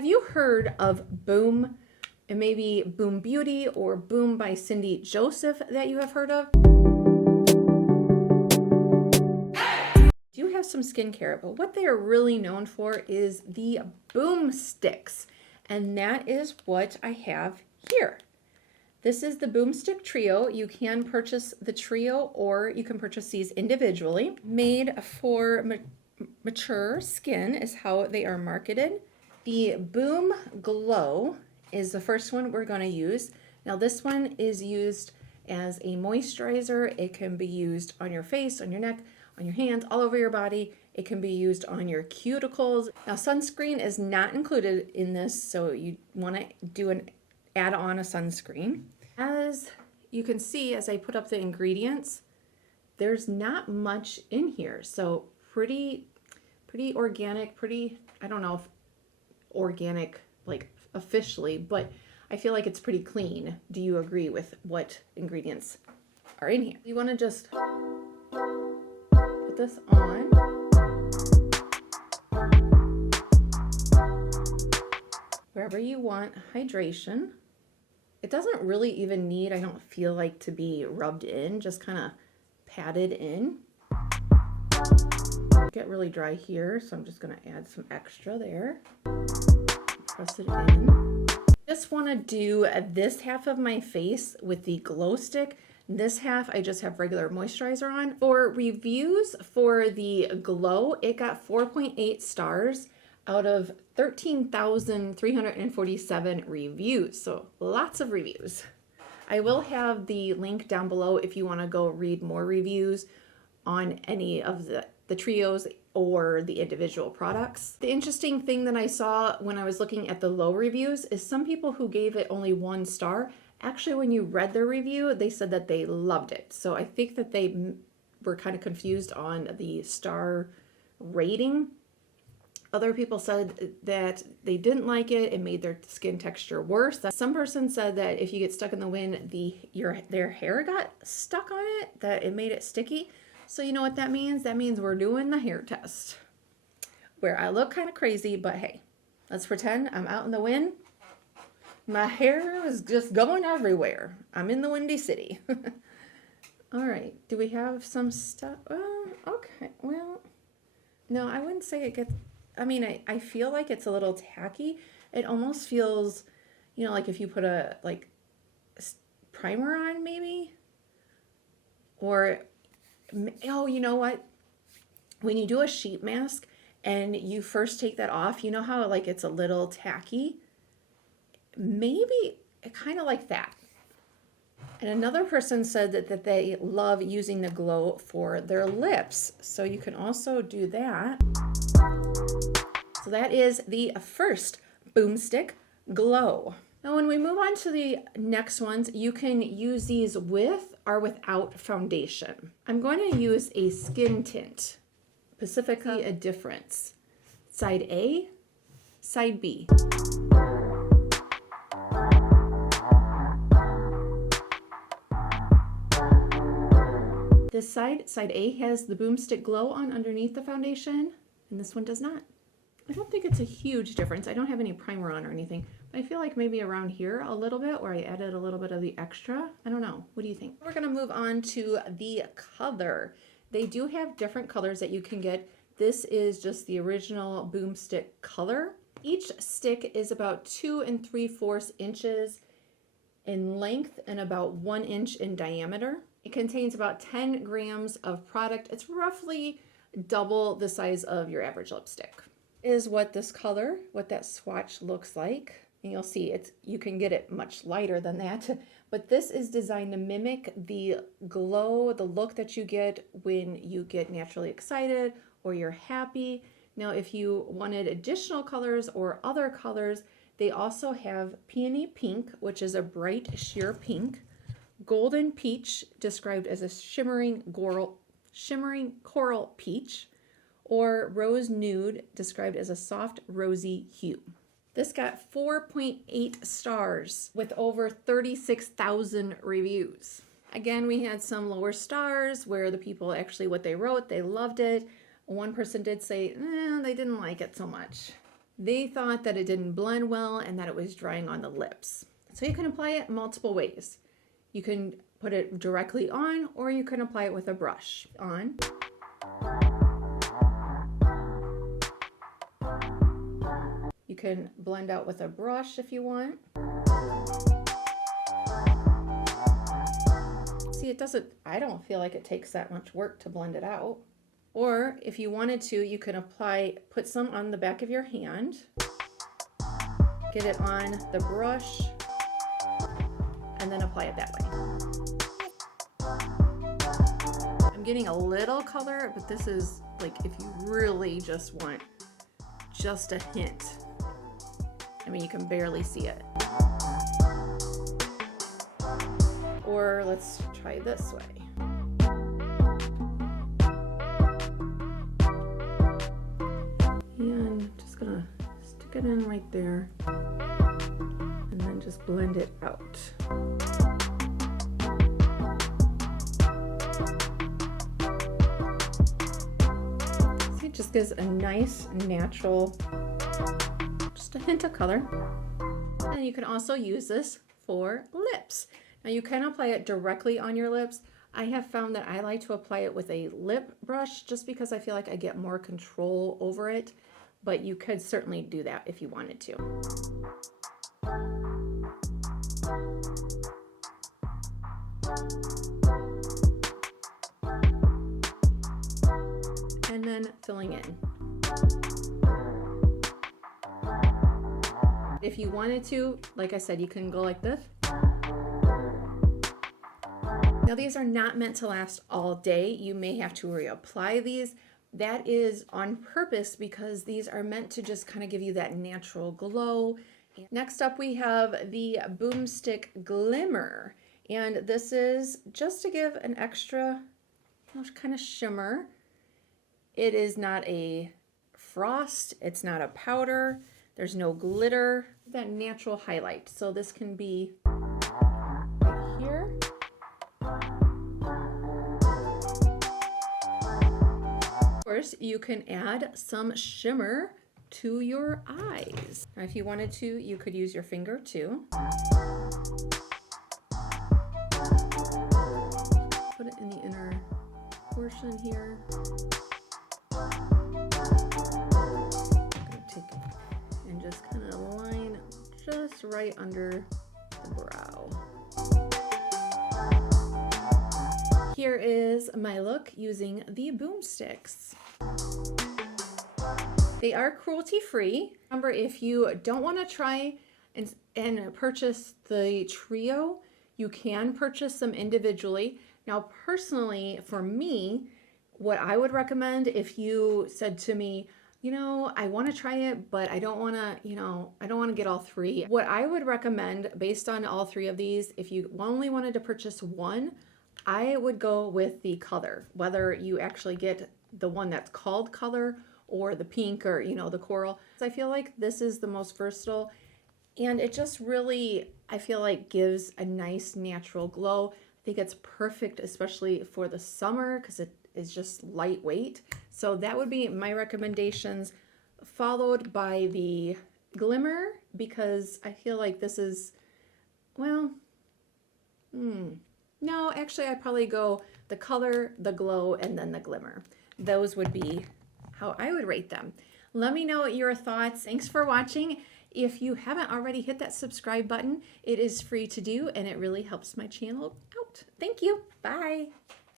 Have you heard of Boom, and maybe Boom Beauty or Boom by Cindy Joseph that you have heard of? Do have some skincare, but what they are really known for is the Boomsticks, and that is what I have here. This is the Boomstick Trio. You can purchase the trio or you can purchase these individually. Made for mature skin is how they are marketed. The Boom Glow is the first one we're going to use. Now this one is used as a moisturizer. It can be used on your face, on your neck, on your hands, all over your body. It can be used on your cuticles. Now sunscreen is not included in this, so you want to do an add on a sunscreen. As you can see, as I put up the ingredients, there's not much in here. So pretty organic, I don't know if organic like officially, but I feel like it's pretty clean. Do you agree with what ingredients are in here? You want to just put this on. Wherever you want hydration. It doesn't really even need, I don't feel like, to be rubbed in, just kind of patted in. Get really dry here, so I'm just going to add some extra there. Press it in. Just want to do this half of my face with the glow stick. This half I just have regular moisturizer on. For reviews for the glow, it got 4.8 stars out of 13,347 reviews. So lots of reviews. I will have the link down below if you want to go read more reviews on any of the trios or the individual products. The interesting thing that I saw when I was looking at the low reviews is some people who gave it only 1 star, actually when you read their review, they said that they loved it. So I think that they were kind of confused on the star rating. Other people said that they didn't like it. It made their skin texture worse. Some person said that if you get stuck in the wind, their hair got stuck on it, that it made it sticky. So you know what that means? That means we're doing the hair test. Where I look kind of crazy, but hey, let's pretend I'm out in the wind. My hair is just going everywhere. I'm in the Windy City. All right, do we have some stuff? Okay, well, no, I wouldn't say it gets, I mean, I feel like it's a little tacky. It almost feels, you know, like if you put a primer on maybe, or, oh, you know what? When you do a sheet mask and you first take that off, you know how like it's a little tacky? Maybe kind of like that. And another person said that they love using the glow for their lips. So you can also do that. So that is the first Boomstick Glow. Now when we move on to the next ones, you can use these with or without foundation. I'm going to use a skin tint, Pacifica a difference. Side A, side B. This side A, has the Boomstick Glow on underneath the foundation, and this one does not. I don't think it's a huge difference. I don't have any primer on or anything, but I feel like maybe around here a little bit, where I added a little bit of the extra. I don't know. What do you think? We're going to move on to the color. They do have different colors that you can get. This is just the original Boomstick color. Each stick is about 2 3/4 inches in length and about 1 inch in diameter. It contains about 10 grams of product. It's roughly double the size of your average lipstick. Is what this color, what that swatch looks like. And you'll see you can get it much lighter than that, but this is designed to mimic the glow, the look that you get when you get naturally excited or you're happy. Now, if you wanted additional colors or other colors, they also have peony pink, which is a bright sheer pink, golden peach, described as a shimmering coral peach, or rose nude, described as a soft rosy hue. This got 4.8 stars with over 36,000 reviews. Again, we had some lower stars where the people what they wrote, they loved it. One person did say, they didn't like it so much. they thought that it didn't blend well and that it was drying on the lips. So you can apply it multiple ways. You can put it directly on, or you can apply it with a brush. On. You can blend out with a brush if you want. See, it doesn't, I don't feel like it takes that much work to blend it out. Or if you wanted to, you can put some on the back of your hand, get it on the brush, and then apply it that way. I'm getting a little color, but this is like if you really just want just a hint. I mean, you can barely see it. Or let's try this way. And I'm just gonna stick it in right there and then just blend it out. See, it just gives a nice natural, just a hint of color. And you can also use this for lips. Now you can apply it directly on your lips. I have found that I like to apply it with a lip brush just because I feel like I get more control over it, but you could certainly do that if you wanted to. And then filling in. If you wanted to, like I said, you can go like this. Now these are not meant to last all day. You may have to reapply these. That is on purpose because these are meant to just kind of give you that natural glow. Next up we have the Boomstick Glimmer. And this is just to give an extra kind of shimmer. It is not a frost, it's not a powder, there's no glitter, that natural highlight. So this can be right here. Of course, you can add some shimmer to your eyes. Now, if you wanted to, you could use your finger too. Put it in the inner portion here. I'm gonna take it and just kind of line just right under the brow. Here is my look using the Boomsticks. They are cruelty free. Remember, if you don't want to try and purchase the trio, you can purchase them individually. Now, personally, for me, what I would recommend if you said to me, you know, I want to try it, but I don't want to, I don't want to get all three. What I would recommend based on all three of these, if you only wanted to purchase one, I would go with the color, whether you actually get the one that's called color or the pink or, the coral. So I feel like this is the most versatile and it just really, I feel like gives a nice natural glow. I think it's perfect, especially for the summer because it is just lightweight. So that would be my recommendations, followed by the Glimmer because I feel like this is, well, no, actually I'd probably go the color, the glow, and then the Glimmer. Those would be how I would rate them. Let me know your thoughts. Thanks for watching. If you haven't already hit that subscribe button, it is free to do and it really helps my channel out. Thank you. Bye.